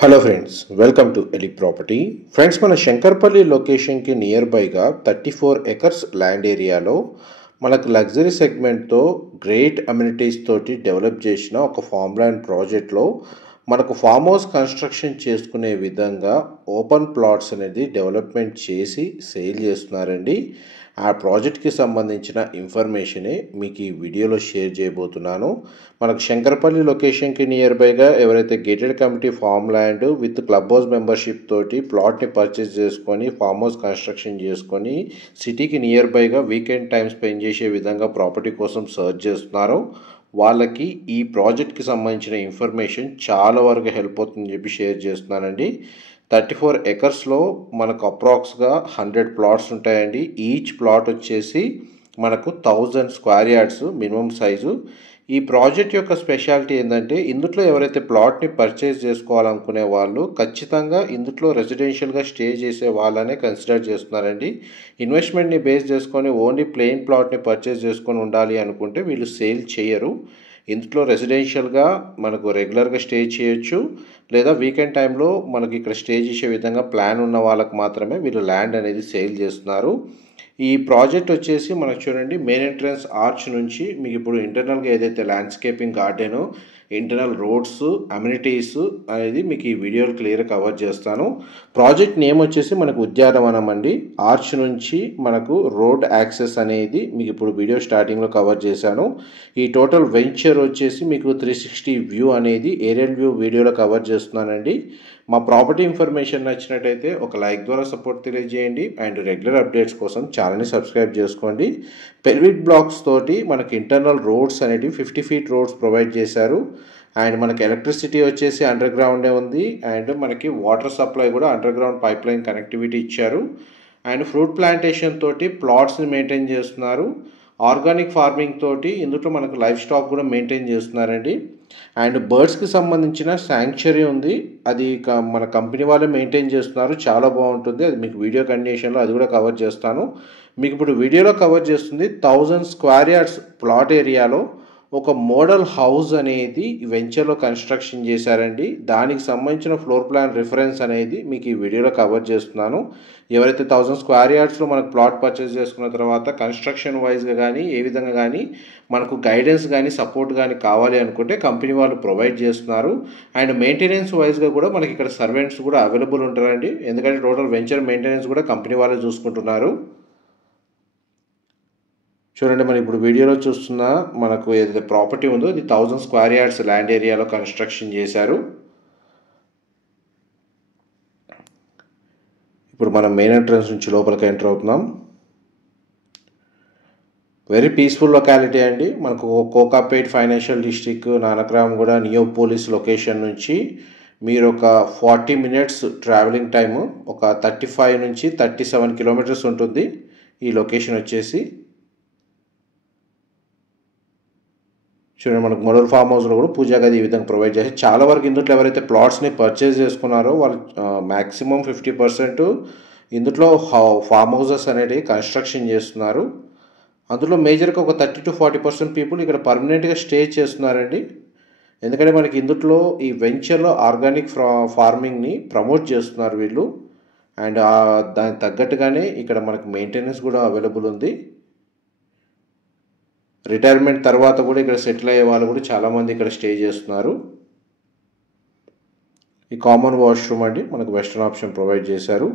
Hello friends, welcome to Eli property. Friends, మన శంకర్పల్లి లొకేషన్కి near బైగా 34 acres land ఏరియాలో మనకు లగ్జరీ సెగ్మెంట్తో గ్రేట్ అమ్యూనిటీస్ తోటి డెవలప్ చేసిన ఒక ఫామ్ ల్యాండ్ ప్రాజెక్ట్లో మనకు ఫామ్ హౌస్ కన్స్ట్రక్షన్ చేసుకునే విధంగా ఓపెన్ ప్లాట్స్ అనేది డెవలప్మెంట్ చేసి సేల్ చేస్తున్నారండి. ఆ ప్రాజెక్ట్కి సంబంధించిన ఇన్ఫర్మేషనే మీకు ఈ వీడియోలో షేర్ చేయబోతున్నాను. మనకు శంకర్పల్లి లొకేషన్కి నియర్ బైగా ఎవరైతే gated community farm land with club house membership తోటి ప్లాట్ని పర్చేస్ చేసుకొని ఫామ్ హౌస్ కన్స్ట్రక్షన్ చేసుకొని సిటీకి నియర్ బైగా వీకెండ్ టైం స్పెండ్ చేసే విధంగా ప్రాపర్టీ కోసం సర్చ్ చేస్తున్నారో వాళ్ళకి ఈ ప్రాజెక్ట్కి సంబంధించిన ఇన్ఫర్మేషన్ చాలా వరకు హెల్ప్ అవుతుందని చెప్పి షేర్ చేస్తున్నానండి. 34 ఎకర్స్లో మనకు అప్రాక్స్గా 100 ప్లాట్స్ ఉంటాయండి. ఈచ్ ప్లాట్ వచ్చేసి మనకు 1000 స్క్వేర్ యార్డ్స్ మినిమం సైజు. ఈ ప్రాజెక్ట్ యొక్క స్పెషాలిటీ ఏంటంటే ఇందులో ఎవరైతే ప్లాట్ని పర్చేస్ చేసుకోవాలనుకునే వాళ్ళు ఖచ్చితంగా ఇందులో రెసిడెన్షియల్గా స్టే చేసే వాళ్ళనే కన్సిడర్ చేస్తున్నారండి. ఇన్వెస్ట్మెంట్ని బేస్ చేసుకొని ఓన్లీ ప్లెయిన్ ప్లాట్ని పర్చేస్ చేసుకొని ఉండాలి అనుకుంటే వీళ్ళు సేల్ చేయరు. ఇందులో రెసిడెన్షియల్గా మనకు రెగ్యులర్గా స్టే చేయొచ్చు, లేదా వీకెండ్ టైంలో మనకి ఇక్కడ స్టే చేసే విధంగా ప్లాన్ ఉన్న వాళ్ళకి మాత్రమే వీళ్ళు ల్యాండ్ అనేది సేల్ చేస్తున్నారు. ఈ ప్రాజెక్ట్ వచ్చేసి మనకు చూడండి, మెయిన్ ఎంట్రన్స్ ఆర్చ్ నుంచి మీకు ఇప్పుడు ఇంటర్నల్గా ఏదైతే landscaping garden, internal roads, amenities అనేది మీకు ఈ వీడియోలో క్లియర్గా కవర్ చేస్తాను. ప్రాజెక్ట్ నేమ్ వచ్చేసి మనకు ఉద్యానవనం అండి. ఆర్చ్ నుంచి మనకు రోడ్ యాక్సెస్ అనేది మీకు ఇప్పుడు వీడియో స్టార్టింగ్లో కవర్ చేశాను. ఈ టోటల్ వెంచర్ వచ్చేసి మీకు 360 వ్యూ అనేది ఏరియల్ వ్యూ వీడియోలో కవర్ చేస్తున్నానండి. మా ప్రాపర్టీ ఇన్ఫర్మేషన్ నచ్చినట్టయితే ఒక లైక్ ద్వారా సపోర్ట్ తెలియజేయండి అండ్ రెగ్యులర్ అప్డేట్స్ కోసం ఛానల్ని సబ్స్క్రైబ్ చేసుకోండి. పెల్విక్ బ్లాక్స్ తోటి మనకి ఇంటర్నల్ రోడ్స్ అనేవి 50 ఫీట్ రోడ్స్ ప్రొవైడ్ చేశారు. అండ్ మనకి ఎలక్ట్రిసిటీ వచ్చేసి అండర్ గ్రౌండే ఉంది. అండ్ మనకి వాటర్ సప్లై కూడా under ground pipe line connectivity ఇచ్చారు. అండ్ ఫ్రూట్ ప్లాంటేషన్ తోటి ప్లాట్స్ని మెయింటైన్ చేస్తున్నారు. ఆర్గానిక్ ఫార్మింగ్ తోటి ఇందులో మనకు లైఫ్ స్టాక్ కూడా మెయింటైన్ చేస్తున్నారండి. అండ్ బర్డ్స్కి సంబంధించిన శాంక్చురీ ఉంది, అది మన కంపెనీ వాళ్ళే మెయింటైన్ చేస్తున్నారు. చాలా బాగుంటుంది, అది మీకు వీడియో కండిషన్లో అది కూడా కవర్ చేస్తాను. మీకు ఇప్పుడు వీడియోలో కవర్ చేస్తుంది 1000 స్క్వేర్ యార్డ్స్ ప్లాట్ ఏరియాలో ఒక మోడల్ హౌస్ అనేది వెంచర్లో కన్స్ట్రక్షన్ చేశారండి. దానికి సంబంధించిన ఫ్లోర్ ప్లాన్ రిఫరెన్స్ అనేది మీకు ఈ వీడియోలో కవర్ చేస్తున్నాను. ఎవరైతే 1000 స్క్వేర్ యార్డ్స్లో మనకు ప్లాట్ పర్చేస్ చేసుకున్న తర్వాత కన్స్ట్రక్షన్ వైజ్గా కానీ ఏ విధంగా కానీ మనకు గైడెన్స్ కానీ సపోర్ట్ కానీ కావాలి అనుకుంటే కంపెనీ వాళ్ళు ప్రొవైడ్ చేస్తున్నారు. అండ్ మెయింటెనెన్స్ వైజ్గా కూడా మనకి ఇక్కడ సర్వెంట్స్ కూడా అవైలబుల్ ఉంటారండి. ఎందుకంటే టోటల్ వెంచర్ మెయింటెనెన్స్ కూడా కంపెనీ వాళ్ళే చూసుకుంటున్నారు. చూడండి, మనం ఇప్పుడు వీడియోలో చూస్తున్న మనకు ఏదైతే ప్రాపర్టీ ఉందో ఇది 1000 స్క్వేర్ యార్డ్స్ ల్యాండ్ ఏరియాలో కన్స్ట్రక్షన్ చేశారు. ఇప్పుడు మనం మెయిన్ ఎంట్రన్స్ నుంచి లోపలికి ఎంటర్ అవుతున్నాం. వెరీ పీస్ఫుల్ లొకాలిటీ అండి. మనకు Kokapet financial district, Nanakramguda, Neopolis location నుంచి మీరు ఒక 40 మినిట్స్ ట్రావెలింగ్ టైము, ఒక 35 నుంచి 37 కిలోమీటర్స్ ఉంటుంది ఈ లొకేషన్ వచ్చేసి. చూడండి, మనకు మోడల్ ఫామ్ హౌస్లో కూడా పూజా గది ఈ విధంగా ప్రొవైడ్ చేసి చాలా వరకు ఇందులో ఎవరైతే ప్లాట్స్ని పర్చేస్ చేసుకున్నారో వాళ్ళు మ్యాక్సిమం 50% ఇందులో ఫామ్ హౌసెస్ అనేవి కన్స్ట్రక్షన్ చేస్తున్నారు. అందులో మేజర్గా ఒక 30 to 40% పీపుల్ ఇక్కడ పర్మనెంట్గా స్టే చేస్తున్నారండి. ఎందుకంటే మనకి ఇందులో ఈ వెంచర్లో ఆర్గానిక్ ఫార్మింగ్ని ప్రమోట్ చేస్తున్నారు వీళ్ళు. అండ్ దానికి తగ్గట్టుగానే ఇక్కడ మనకు మెయింటెనెన్స్ కూడా అవైలబుల్ ఉంది. రిటైర్మెంట్ తర్వాత కూడా ఇక్కడ సెటిల్ అయ్యే వాళ్ళు కూడా చాలామంది ఇక్కడ స్టే చేస్తున్నారు. ఈ కామన్ వాష్రూమ్ అండి మనకు వెస్టర్న్ ఆప్షన్ ప్రొవైడ్ చేశారు.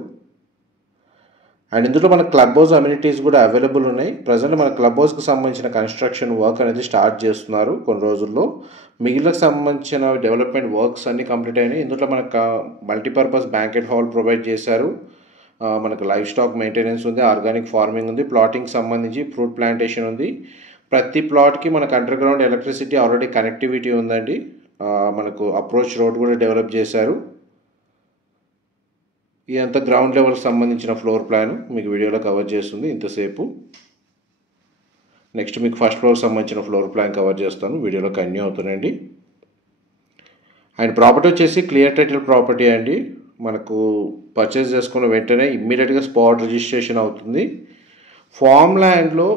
అండ్ ఇందులో మన క్లబ్ హౌస్ అమ్యూనిటీస్ కూడా అవైలబుల్ ఉన్నాయి. ప్రజెంట్ మన క్లబ్ హౌస్కి సంబంధించిన కన్స్ట్రక్షన్ వర్క్ అనేది స్టార్ట్ చేస్తున్నారు కొన్ని రోజుల్లో. మిగిలిన సంబంధించిన డెవలప్మెంట్ వర్క్స్ అన్నీ కంప్లీట్ అయినాయి. ఇందులో మనకు మల్టీపర్పస్ బ్యాంకెట్ హాల్ ప్రొవైడ్ చేశారు. మనకు లైఫ్ స్టాక్ మెయింటెనెన్స్ ఉంది, ఆర్గానిక్ ఫార్మింగ్ ఉంది, ప్లాటింగ్ సంబంధించి ఫ్రూట్ ప్లాంటేషన్ ఉంది. ప్రతి ప్లాట్కి మనకు under ground electricity already connectivity ఉందండి. మనకు అప్రోచ్ రోడ్ కూడా డెవలప్ చేశారు. ఇదంతా గ్రౌండ్ లెవెల్కి సంబంధించిన ఫ్లోర్ ప్లాన్ మీకు వీడియోలో కవర్ చేస్తుంది ఇంతసేపు. నెక్స్ట్ మీకు ఫస్ట్ ఫ్లోర్కి సంబంధించిన ఫ్లోర్ ప్లాన్ కవర్ చేస్తాను, వీడియోలో కంటిన్యూ అవుతుందండి. అండ్ ప్రాపర్టీ వచ్చేసి క్లియర్ టైటిల్ ప్రాపర్టీ అండి. మనకు పర్చేస్ చేసుకున్న వెంటనే ఇమ్మీడియట్గా స్పాట్ రిజిస్ట్రేషన్ అవుతుంది. ఫామ్ ల్యాండ్లో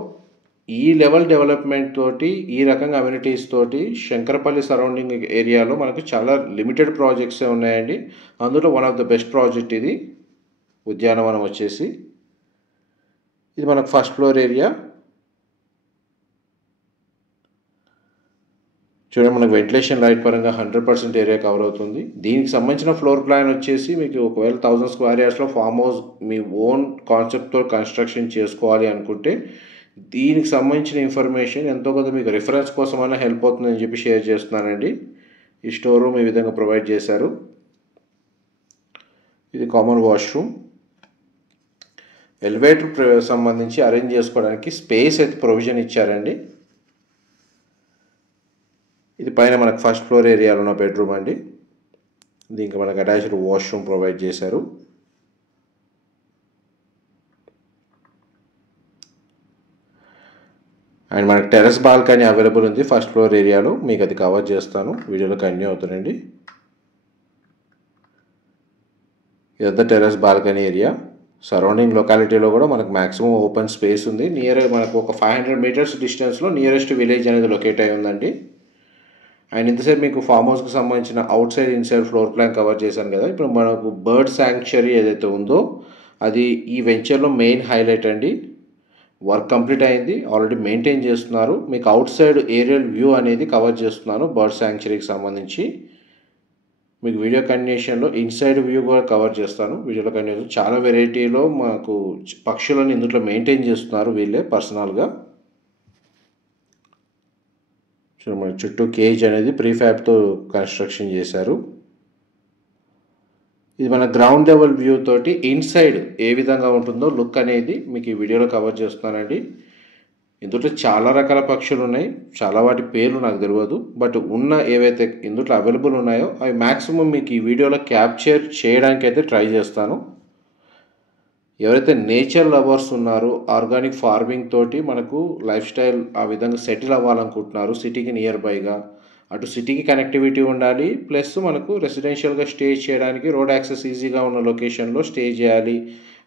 ఈ లెవెల్ డెవలప్మెంట్ తోటి ఈ రకంగా అమ్యూనిటీస్ తోటి శంకరపల్లి సరౌండింగ్ ఏరియాలో మనకు చాలా లిమిటెడ్ ప్రాజెక్ట్సే ఉన్నాయండి. అందులో one of the best project ఇది ఉద్యానవనం వచ్చేసి. ఇది మనకు ఫస్ట్ ఫ్లోర్ ఏరియా. చూడండి, మనకు వెంటిలేషన్ లైట్ పరంగా 100% ఏరియా కవర్ అవుతుంది. దీనికి సంబంధించిన ఫ్లోర్ ప్లాన్ వచ్చేసి మీకు ఒకవేళ 1000 స్క్వేర్ యార్డ్స్లో ఫామ్ హౌస్ మీ ఓన్ కాన్సెప్ట్తో కన్స్ట్రక్షన్ చేసుకోవాలి అనుకుంటే దీనికి సంబంధించిన ఇన్ఫర్మేషన్ ఎంతో కొంత మీకు రిఫరెన్స్ కోసమైనా హెల్ప్ అవుతుందని చెప్పి షేర్ చేస్తున్నానండి. ఈ స్టోర్ రూమ్ ఈ విధంగా ప్రొవైడ్ చేశారు. ఇది కామన్ వాష్రూమ్. ఎలివేటర్ సంబంధించి అరేంజ్ చేసుకోవడానికి స్పేస్ అయితే ప్రొవిజన్ ఇచ్చారండి. ఇది పైన మనకు ఫస్ట్ ఫ్లోర్ ఏరియాలో ఉన్న బెడ్రూమ్ అండి. దీనికి మనకు అటాచ్డ్ వాష్రూమ్ ప్రొవైడ్ చేశారు. అండ్ మనకు టెర్రస్ బాల్కనీ అవైలబుల్ ఉంది ఫస్ట్ ఫ్లోర్ ఏరియాలో. మీకు అది కవర్ చేస్తాను, వీడియోలో కంటిన్యూ అవుతుందండి. ఇదంతా టెర్రస్ బాల్కనీ ఏరియా. సరౌండింగ్ లొకాలిటీలో కూడా మనకు మ్యాక్సిమం ఓపెన్ స్పేస్ ఉంది. మనకు ఒక 500 మీటర్స్ డిస్టెన్స్లో నియరెస్ట్ విలేజ్ అనేది లొకేట్ అయి ఉందండి. అండ్ ఇంతసేపు మీకు ఫామ్ హౌస్కి సంబంధించిన out side inside floor plan cover చేశాను కదా. ఇప్పుడు మనకు బర్డ్ శాంక్చురీ ఏదైతే ఉందో అది ఈ వెంచర్లో మెయిన్ హైలైట్ అండి. వర్క్ కంప్లీట్ అయింది, ఆల్రెడీ మెయింటైన్ చేస్తున్నారు. మీకు అవుట్ సైడ్ ఏరియల్ వ్యూ అనేది కవర్ చేస్తున్నాను బర్డ్ శాంక్చురీకి సంబంధించి. మీకు వీడియో కంటిన్యూషన్లో ఇన్సైడ్ వ్యూ కూడా కవర్ చేస్తాను. వీడియోలో కంటిన్యూషన్ చాలా వెరైటీలో మాకు పక్షులను ఇందులో మెయింటైన్ చేస్తున్నారు వీళ్ళే పర్సనల్గా. మన చుట్టూ కేజ్ అనేది ప్రీఫ్యాబ్తో కన్స్ట్రక్షన్ చేశారు. ఇది మన గ్రౌండ్ లెవెల్ వ్యూ తోటి ఇన్సైడ్ ఏ విధంగా ఉంటుందో లుక్ అనేది మీకు ఈ వీడియోలో కవర్ చేస్తున్నానండి. ఇందులో చాలా రకాల పక్షులు ఉన్నాయి, చాలా వాటి పేర్లు నాకు తెలియదు. బట్ ఉన్న ఏవైతే ఇందులో అవైలబుల్ ఉన్నాయో అవి మ్యాక్సిమం మీకు ఈ వీడియోలో క్యాప్చర్ చేయడానికి అయితే ట్రై చేస్తాను. ఎవరైతే నేచర్ లవర్స్ ఉన్నారో ఆర్గానిక్ ఫార్మింగ్ తోటి మనకు లైఫ్ స్టైల్ ఆ విధంగా సెటిల్ అవ్వాలనుకుంటున్నారు సిటీకి నియర్ బైగా, అటు సిటీకి కనెక్టివిటీ ఉండాలి, ప్లస్ మనకు రెసిడెన్షియల్గా స్టే చేయడానికి రోడ్ యాక్సెస్ ఈజీగా ఉన్న లొకేషన్లో స్టే చేయాలి.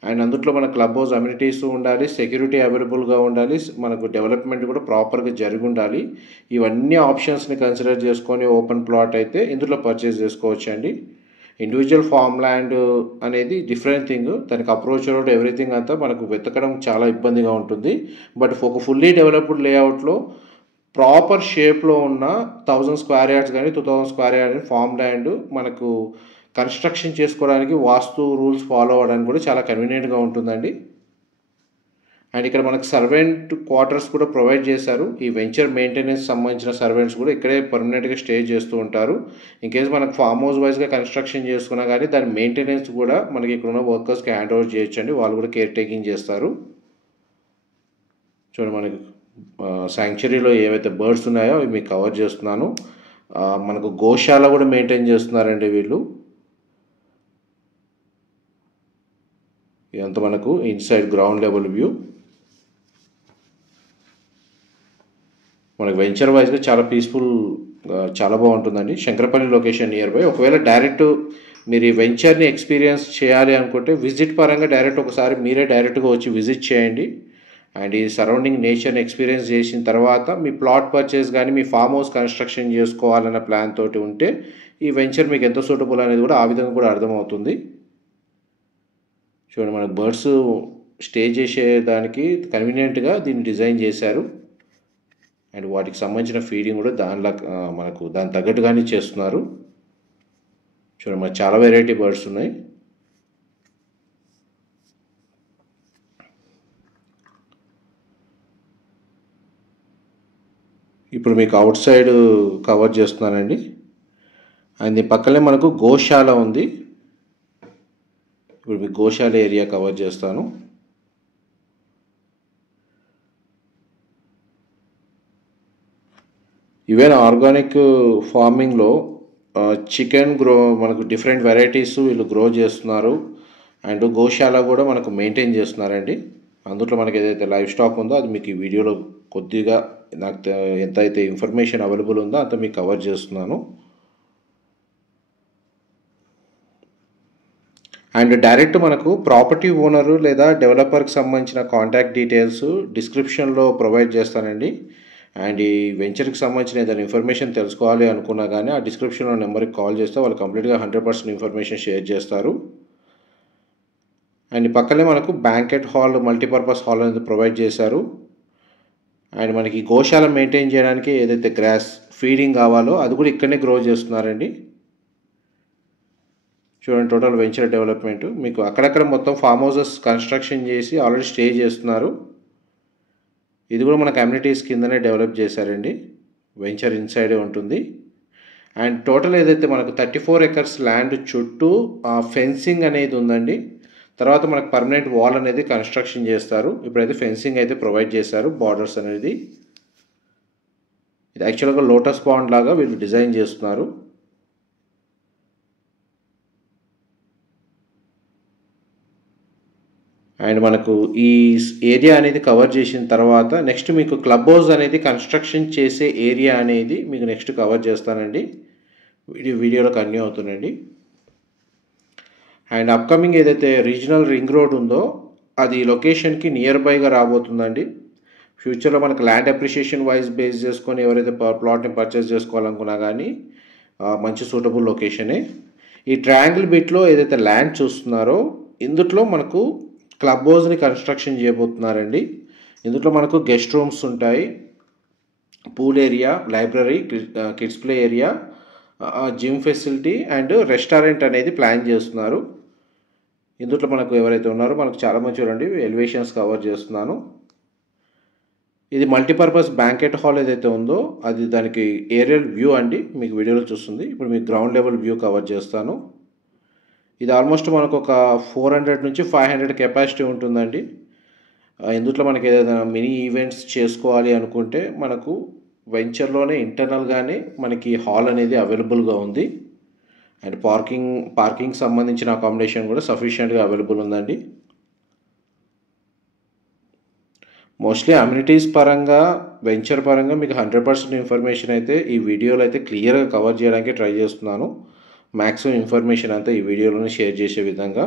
అండ్ అందులో మన క్లబ్ హౌస్ అమ్యూనిటీస్ ఉండాలి, సెక్యూరిటీ అవైలబుల్గా ఉండాలి, మనకు డెవలప్మెంట్ కూడా ప్రాపర్గా జరిగి ఉండాలి. ఇవన్నీ ఆప్షన్స్ని కన్సిడర్ చేసుకొని ఓపెన్ ప్లాట్ అయితే ఇందులో పర్చేస్ చేసుకోవచ్చండి. ఇండివిజువల్ ఫామ్ ల్యాండ్ అనేది డిఫరెంట్ థింగ్, దానికి అప్రోచ్ రోడ్ ఎవ్రీథింగ్ అంతా మనకు వెతకడం చాలా ఇబ్బందిగా ఉంటుంది. బట్ ఒక ఫుల్లీ డెవలప్డ్ లేఅవుట్లో ప్రాపర్ షేప్లో ఉన్న 1000 స్క్వేర్ యార్డ్స్ కానీ 2000 స్క్వేర్ యార్డ్ ఫామ్ ల్యాండ్ మనకు కన్స్ట్రక్షన్ చేసుకోవడానికి వాస్తు రూల్స్ ఫాలో అవ్వడానికి కూడా చాలా కన్వీనియంట్గా ఉంటుందండి. అండ్ ఇక్కడ మనకు సర్వెంట్ క్వార్టర్స్ కూడా ప్రొవైడ్ చేశారు. ఈ వెంచర్ మెయింటెనెన్స్ సంబంధించిన సర్వెంట్స్ కూడా ఇక్కడే పర్మనెంట్గా స్టే చేస్తూ ఉంటారు. ఇన్ కేస్ మనకు ఫామ్ హౌస్ వైజ్గా కన్స్ట్రక్షన్ చేసుకున్నా కానీ దాని మెయింటెనెన్స్ కూడా మనకి ఇక్కడ ఉన్న వర్కర్స్కి హ్యాండ్ ఓవర్ చేయొచ్చండి, వాళ్ళు కూడా కేర్ టేకింగ్ చేస్తారు. చూడండి, మనకి శాంక్చురీలో ఏవైతే బర్డ్స్ ఉన్నాయో అవి మీకు కవర్ చేస్తున్నాను. మనకు గోశాల కూడా మెయింటైన్ చేస్తున్నారండి వీళ్ళు. ఇదంతా మనకు ఇన్సైడ్ గ్రౌండ్ లెవెల్ వ్యూ. మనకు వెంచర్ వైజ్గా చాలా పీస్ఫుల్, చాలా బాగుంటుందండి. Shankarpally location near by. ఒకవేళ డైరెక్ట్ మీరు ఈ వెంచర్ని ఎక్స్పీరియన్స్ చేయాలి అనుకుంటే విజిట్ పరంగా డైరెక్ట్ ఒకసారి మీరే డైరెక్ట్గా వచ్చి విజిట్ చేయండి. అండ్ ఈ సరౌండింగ్ నేచర్ని ఎక్స్పీరియన్స్ చేసిన తర్వాత మీ ప్లాట్ పర్చేస్ కానీ మీ ఫామ్ హౌస్ కన్స్ట్రక్షన్ చేసుకోవాలన్న ప్లాన్ తోటి ఉంటే ఈ వెంచర్ మీకు ఎంత సూటబుల్ అనేది కూడా ఆ విధంగా కూడా అర్థమవుతుంది. చూడండి, మనకు బర్డ్స్ స్టే చేసేదానికి కన్వీనియంట్గా దీన్ని డిజైన్ చేశారు. అండ్ వాటికి సంబంధించిన ఫీడింగ్ కూడా మనకు దాని తగ్గట్టుగానే చేస్తున్నారు. చూడండి, మనకు చాలా వెరైటీ బర్డ్స్ ఉన్నాయి. ఇప్పుడు మీకు అవుట్ సైడ్ కవర్ చేస్తున్నానండి. అండ్ పక్కనే మనకు గోశాల ఉంది. ఇప్పుడు మీకు గోశాల ఏరియా కవర్ చేస్తాను. ఈవెన్ ఆర్గానిక్ ఫార్మింగ్లో చికెన్ మనకు డిఫరెంట్ వెరైటీస్ వీళ్ళు గ్రో చేస్తున్నారు. అండ్ గోశాల కూడా మనకు మెయింటైన్ చేస్తున్నారండి. అందులో మనకి ఏదైతే లైవ్ స్టాక్ ఉందో అది మీకు ఈ వీడియోలో కొద్దిగా నాకు ఎంత అయితే ఇన్ఫర్మేషన్ అవైలబుల్ ఉందో అంత మీకు కవర్ చేస్తున్నాను. అండ్ డైరెక్ట్ మనకు ప్రాపర్టీ ఓనరు లేదా డెవలపర్కి సంబంధించిన కాంటాక్ట్ డీటెయిల్స్ డిస్క్రిప్షన్లో ప్రొవైడ్ చేస్తానండి. అండ్ ఈ వెంచర్కి సంబంధించిన ఏదైనా ఇన్ఫర్మేషన్ తెలుసుకోవాలి అనుకున్నా కానీ ఆ డిస్క్రిప్షన్లో నెంబర్కి కాల్ చేస్తే వాళ్ళు కంప్లీట్గా 100% ఇన్ఫర్మేషన్ షేర్ చేస్తారు. అండ్ పక్కనే మనకు బ్యాంకెట్ హాల్, మల్టీపర్పస్ హాల్ అనేది ప్రొవైడ్ చేశారు. అండ్ మనకి గోశాల మెయింటైన్ చేయడానికి ఏదైతే గ్రాస్ ఫీడింగ్ కావాలో అది కూడా ఇక్కడనే గ్రో చేస్తున్నారండి. చూడండి టోటల్ వెంచర్ డెవలప్మెంట్ మీకు అక్కడక్కడ మొత్తం ఫామ్ హౌసెస్ కన్స్ట్రక్షన్ చేసి ఆల్రెడీ స్టే చేస్తున్నారు. ఇది కూడా మన కమ్యూనిటీస్ కిందనే డెవలప్ చేశారండి. వెంచర్ ఇన్సైడే ఉంటుంది. అండ్ టోటల్ ఏదైతే మనకు 34 acres ల్యాండ్ చుట్టూ ఫెన్సింగ్ అనేది ఉందండి. తర్వాత మనకు పర్మనెంట్ వాల్ అనేది కన్స్ట్రక్షన్ చేస్తారు. ఇప్పుడైతే ఫెన్సింగ్ అయితే ప్రొవైడ్ చేశారు. బార్డర్స్ అనేది ఇది యాక్చువల్గా లోటస్ పాండ్ లాగా వీళ్ళు డిజైన్ చేస్తున్నారు. అండ్ మనకు ఈ ఏరియా అనేది కవర్ చేసిన తర్వాత నెక్స్ట్ మీకు క్లబ్ హౌస్ అనేది కన్స్ట్రక్షన్ చేసే ఏరియా అనేది మీకు నెక్స్ట్ కవర్ చేస్తానండి. వీడియోలో కంటిన్యూ అవుతుందండి. అండ్ అప్కమింగ్ ఏదైతే రీజనల్ రింగ్ రోడ్ ఉందో అది లొకేషన్కి నియర్ బైగా రాబోతుందండి. ఫ్యూచర్లో మనకు ల్యాండ్ అప్రిషియేషన్ వైజ్ బేస్ చేసుకొని ఎవరైతే ప్లాట్ని పర్చేస్ చేసుకోవాలనుకున్నా కానీ మంచి సూటబుల్ లొకేషనే. ఈ ట్రయాంగిల్ బిట్లో ఏదైతే ల్యాండ్ చూస్తున్నారో ఇందులో మనకు క్లబ్ హౌస్ని కన్స్ట్రక్షన్ చేయబోతున్నారండి. ఇందులో మనకు గెస్ట్ రూమ్స్ ఉంటాయి, pool area, library, kids play area, gym facility and restaurant అనేది ప్లాన్ చేస్తున్నారు. ఇందులో మనకు ఎవరైతే ఉన్నారో మనకు చాలామంది చూడండి ఎలివేషన్స్ కవర్ చేస్తున్నాను. ఇది మల్టీపర్పస్ బ్యాంకెట్ హాల్ ఏదైతే ఉందో అది దానికి ఏరియల్ వ్యూ అండి, మీకు వీడియోలో చూస్తుంది. ఇప్పుడు మీకు గ్రౌండ్ లెవెల్ వ్యూ కవర్ చేస్తాను. ఇది ఆల్మోస్ట్ మనకు ఒక 400 నుంచి 500 కెపాసిటీ ఉంటుందండి. ఇందులో మనకి ఏదైనా మినీ ఈవెంట్స్ చేసుకోవాలి అనుకుంటే మనకు వెంచర్లోనే ఇంటర్నల్గానే మనకి హాల్ అనేది అవైలబుల్గా ఉంది. అండ్ పార్కింగ్ సంబంధించిన అకామిడేషన్ కూడా సఫిషియెంట్గా అవైలబుల్ ఉందండి. మోస్ట్లీ అమ్యూనిటీస్ పరంగా వెంచర్ పరంగా మీకు 100% ఇన్ఫర్మేషన్ అయితే ఈ వీడియోలో అయితే క్లియర్గా కవర్ చేయడానికి ట్రై చేస్తున్నాను. మ్యాక్సిమం ఇన్ఫర్మేషన్ అంతా ఈ వీడియోలోనే షేర్ చేసే విధంగా.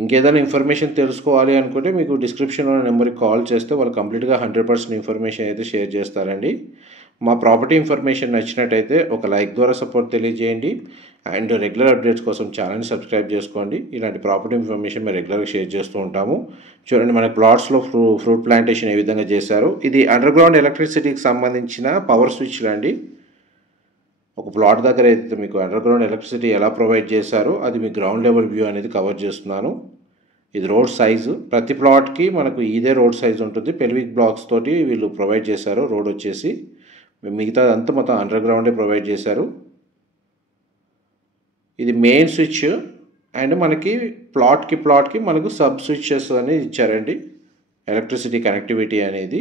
ఇంకేదైనా ఇన్ఫర్మేషన్ తెలుసుకోవాలి అనుకుంటే మీకు డిస్క్రిప్షన్లో నెంబర్కి కాల్ చేస్తే వాళ్ళు కంప్లీట్గా 100% ఇన్ఫర్మేషన్ అయితే షేర్ చేస్తారండి. మా ప్రాపర్టీ ఇన్ఫర్మేషన్ నచ్చినట్టయితే ఒక లైక్ ద్వారా సపోర్ట్ తెలియజేయండి. అండ్ రెగ్యులర్ అప్డేట్స్ కోసం ఛానల్ని సబ్స్క్రైబ్ చేసుకోండి. ఇలాంటి ప్రాపర్టీ ఇన్ఫర్మేషన్ మేము రెగ్యులర్గా షేర్ చేస్తూ ఉంటాము. చూడండి మన ప్లాట్స్లో ఫ్రూట్ ప్లాంటేషన్ ఏ విధంగా చేశారు. ఇది అండర్ గ్రౌండ్ ఎలక్ట్రిసిటీకి సంబంధించిన పవర్ స్విచ్లు అండి. ఒక ప్లాట్ దగ్గర అయితే మీకు అండర్ గ్రౌండ్ ఎలక్ట్రిసిటీ ఎలా ప్రొవైడ్ చేశారో అది మీ గ్రౌండ్ లెవెల్ వ్యూ అనేది కవర్ చేస్తున్నాను. ఇది రోడ్ సైజు, ప్రతి ప్లాట్కి మనకు ఇదే రోడ్ సైజు ఉంటుంది. పెల్విక్ బ్లాక్స్ తోటి వీళ్ళు ప్రొవైడ్ చేశారు. రోడ్ వచ్చేసి మిగతా అంతా మొత్తం అండర్ గ్రౌండే ప్రొవైడ్ చేశారు. ఇది మెయిన్ స్విచ్ అండ్ మనకి ప్లాట్కి మనకు సబ్ స్విచ్చెస్ అనేది ఇచ్చారండి. ఎలక్ట్రిసిటీ కనెక్టివిటీ అనేది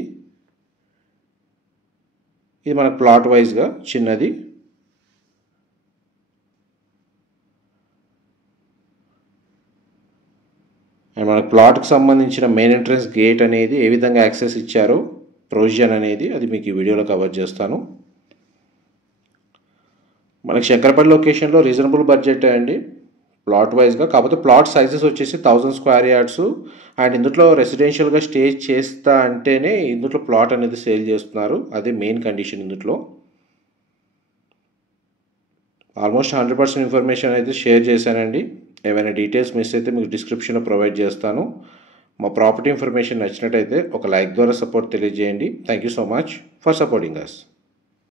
ఇది మనకు ప్లాట్ వైజ్గా చిన్నది. అండ్ మనకు ప్లాట్కి సంబంధించిన మెయిన్ ఎంట్రన్స్ గేట్ అనేది ఏ విధంగా యాక్సెస్ ఇచ్చారో ప్రొవిజన్ అనేది అది మీకు ఈ వీడియోలో కవర్ చేస్తాను. మనకి శంకరపల్లి లొకేషన్లో రీజనబుల్ బడ్జెట్ అండి ప్లాట్ వైజ్గా. కాకపోతే ప్లాట్ సైజెస్ వచ్చేసి 1000 square yards. అండ్ ఇందులో రెసిడెన్షియల్గా స్టే చేస్తా అంటేనే ఇందులో ప్లాట్ అనేది సేల్ చేస్తున్నారు. అదే మెయిన్ కండిషన్. ఇందులో ఆల్మోస్ట్ 100% ఇన్ఫర్మేషన్ అయితే షేర్ చేశానండి. ఏమైనా డీటెయిల్స్ మిస్ అయితే మీకు డిస్క్రిప్షన్లో ప్రొవైడ్ చేస్తాను. మా ప్రాపర్టీ ఇన్ఫర్మేషన్ నచ్చినట్టయితే ఒక లైక్ ద్వారా సపోర్ట్ తెలియజేయండి. Thank you so much for supporting us.